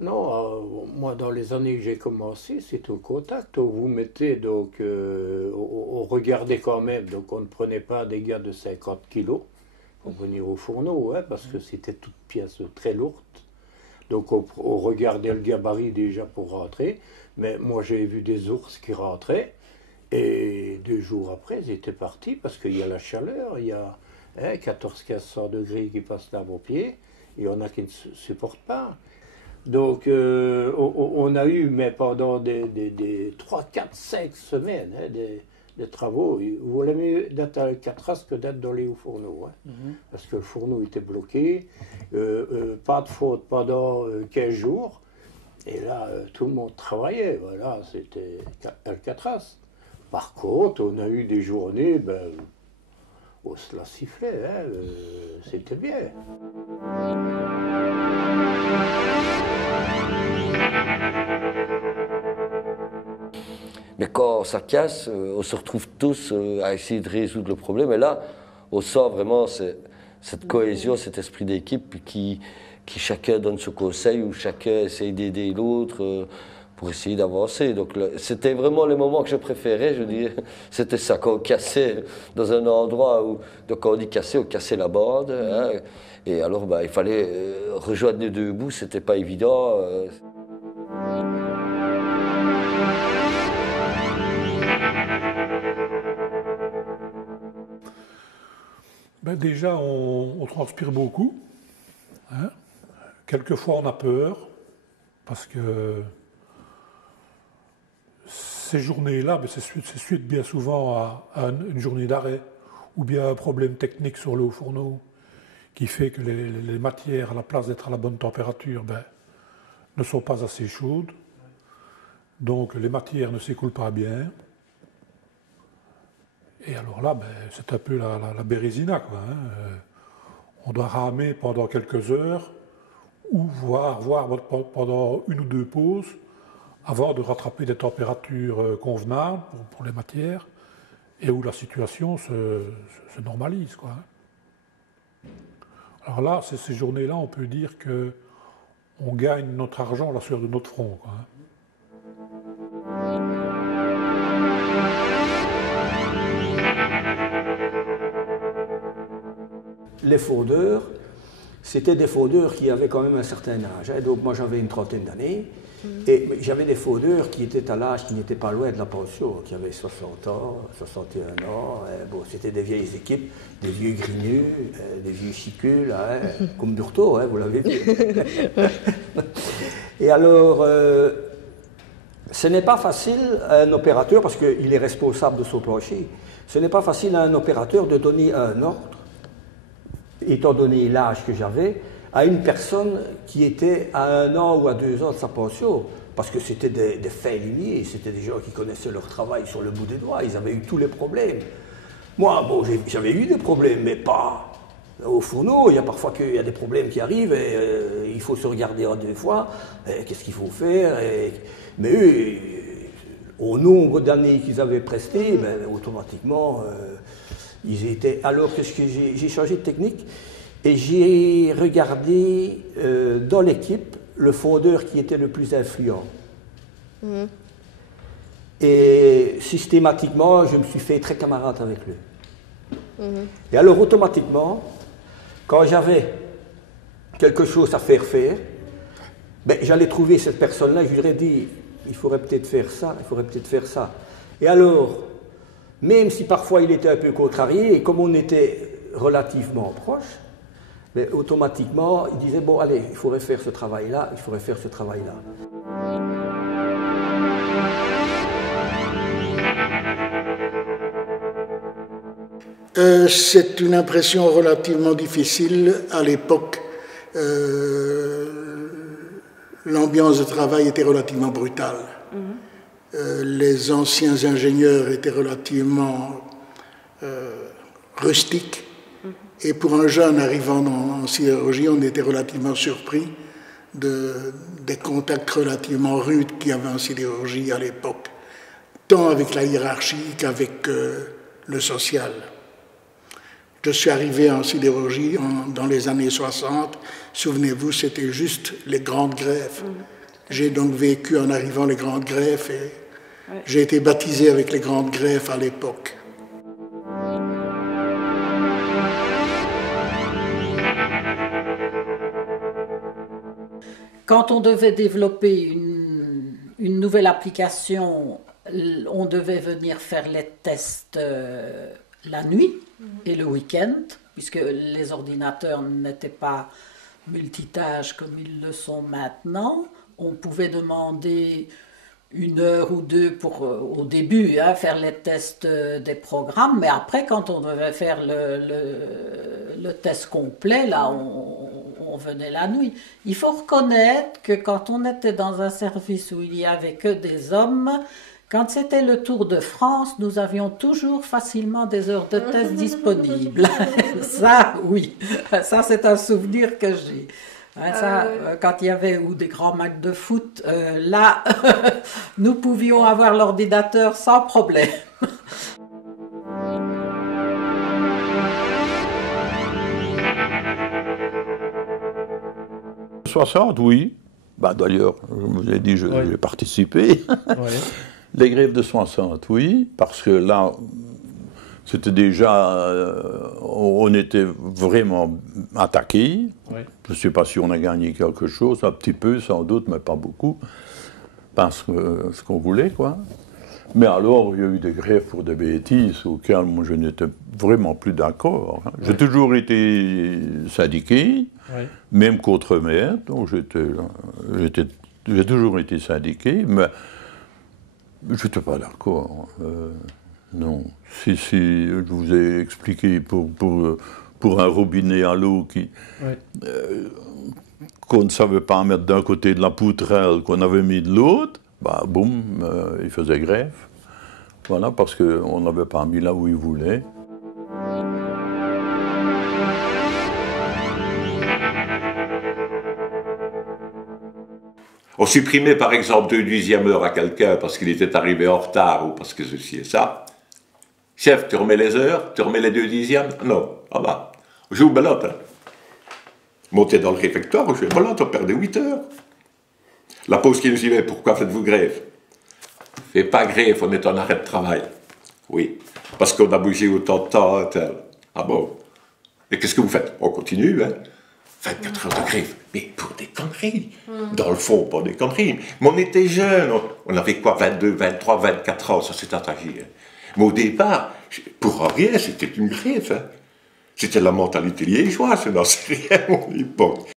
Non, moi dans les années que j'ai commencé, c'était au contact. On vous mettez donc, on regardait quand même, donc on ne prenait pas des gars de 50 kilos pour venir au fourneau, hein, parce que c'était toute pièce très lourde. Donc on regardait le gabarit déjà pour rentrer. Mais moi j'ai vu des ours qui rentraient et 2 jours après ils étaient partis parce qu'il y a la chaleur, il y a 14-1500 degrés qui passent là à vos pieds et il y en a qui ne supportent pas. Donc on a eu, mais pendant des 3, 4, 5 semaines, hein, des travaux. Il valait mieux d'être à Alcatraz que d'être dans les hauts fourneaux. Hein, parce que le fourneau était bloqué, pas de faute pendant 15 jours. Et là, tout le monde travaillait. Voilà, c'était Alcatraz. Par contre, on a eu des journées, où cela sifflait. Hein, c'était bien. Mais quand ça casse, on se retrouve tous à essayer de résoudre le problème. Et là, on sent vraiment cette cohésion, cet esprit d'équipe qui chacun donne ce conseil, où chacun essaye d'aider l'autre pour essayer d'avancer. Donc c'était vraiment les moments que je préférais, je dis. C'était ça, quand on cassait dans un endroit où, donc quand on dit casser, on cassait la bande. Hein, et alors il fallait rejoindre les deux bouts, c'était pas évident. Déjà, on transpire beaucoup. Hein. Quelquefois, on a peur, parce que ces journées-là, c'est suite bien souvent à une journée d'arrêt, ou bien un problème technique sur le haut fourneau, qui fait que les matières, à la place d'être à la bonne température, ne sont pas assez chaudes. Donc les matières ne s'écoulent pas bien. Et alors là, c'est un peu la bérésina, quoi. Hein. On doit ramer pendant quelques heures, ou voire pendant 1 ou 2 pauses, avant de rattraper des températures convenables pour les matières, et où la situation se normalise, quoi. Alors là, ces journées-là, on peut dire qu'on gagne notre argent à la sueur de notre front, quoi. Les fondeurs, c'était des fondeurs qui avaient quand même un certain âge. Hein. Donc moi j'avais une trentaine d'années, et j'avais des fondeurs qui étaient à l'âge qui n'était pas loin de la pension, qui avaient 60 ans, 61 ans. Bon, c'était des vieilles équipes, des vieux grigneux, des vieux chicules, hein, comme Burtot, hein, vous l'avez vu. Et alors, ce n'est pas facile à un opérateur, parce qu'il est responsable de son plancher, ce n'est pas facile à un opérateur de donner un ordre, étant donné l'âge que j'avais, à une personne qui était à 1 an ou à 2 ans de sa pension, parce que c'était des fins limiers, c'était des gens qui connaissaient leur travail sur le bout des doigts, ils avaient eu tous les problèmes. Moi, bon, j'avais eu des problèmes, mais pas au fourneau. Il y a parfois qu'il y a des problèmes qui arrivent et il faut se regarder en 2 fois, qu'est-ce qu'il faut faire. Mais eux, au nombre d'années qu'ils avaient presté, automatiquement, ils étaient. Alors que j'ai changé de technique et j'ai regardé dans l'équipe le fondeur qui était le plus influent. Et systématiquement, je me suis fait très camarade avec lui. Et alors automatiquement, quand j'avais quelque chose à faire, j'allais trouver cette personne-là, je lui aurais dit, il faudrait peut-être faire ça, il faudrait peut-être faire ça. Et alors, même si parfois il était un peu contrarié, et comme on était relativement proches, automatiquement, il disait, bon, allez, il faudrait faire ce travail-là, il faudrait faire ce travail-là. C'est une impression relativement difficile. À l'époque, l'ambiance de travail était relativement brutale. Les anciens ingénieurs étaient relativement rustiques. Et pour un jeune arrivant en sidérurgie, on était relativement surpris des contacts relativement rudes qu'il y avait en sidérurgie à l'époque, tant avec la hiérarchie qu'avec le social. Je suis arrivé en sidérurgie dans les années 60. Souvenez-vous, c'était juste les grandes greffes. J'ai donc vécu en arrivant les grandes greffes et j'ai été baptisé avec les grandes greffes à l'époque. Quand on devait développer une nouvelle application, on devait venir faire les tests la nuit et le week-end, puisque les ordinateurs n'étaient pas multitâches comme ils le sont maintenant. On pouvait demander 1 heure ou 2 pour, au début, faire les tests des programmes, mais après, quand on devait faire le test complet, là, on venait la nuit. Il faut reconnaître que quand on était dans un service où il n'y avait que des hommes, quand c'était le Tour de France, nous avions toujours facilement des heures de test disponibles. Ça, oui, ça c'est un souvenir que j'ai. Quand il y avait des grands matchs de foot, là, nous pouvions avoir l'ordinateur sans problème. 60, oui. Bah, d'ailleurs, je vous ai dit, j'ai participé. Les grèves de 60, oui, parce que là, c'était déjà, on était vraiment attaqués. Je ne sais pas si on a gagné quelque chose, un petit peu sans doute, mais pas beaucoup, parce que ce qu'on voulait, quoi. Mais alors, il y a eu des grèves pour des bêtises auxquelles moi, je n'étais vraiment plus d'accord. J'ai toujours été syndiqué, même contre-maître, donc j'ai toujours été syndiqué, mais je n'étais pas d'accord. Non. Si je vous ai expliqué pour un robinet à l'eau qu'on ne savait pas mettre d'un côté de la poutrelle, qu'on avait mis de l'autre, bah boum, il faisait grève. Voilà, parce qu'on n'avait pas mis là où il voulait. On supprimait par exemple 2 dixièmes heures à quelqu'un parce qu'il était arrivé en retard ou parce que ceci et ça. Chef, tu remets les heures, tu remets les 2 dixièmes? Non. Ah bah, je joue belote. Hein. Montez dans le réfectoire, je fais belote, on perdait 8 heures. La pause qui nous suivait, pourquoi faites-vous grève? Fais pas grève, on est en arrêt de travail. Oui, parce qu'on a bougé autant de temps, tel. Ah bon? Et qu'est-ce que vous faites? On continue, hein? 24 heures de grève, mais pour des conneries. Dans le fond, pour des conneries. Mais on était jeunes, on avait quoi, 22, 23, 24 ans, ça s'est attaqué. Hein. Mais au départ, pour rien, c'était une grève. Hein. C'était la mentalité liégeoise, je n'en sais rien à mon époque.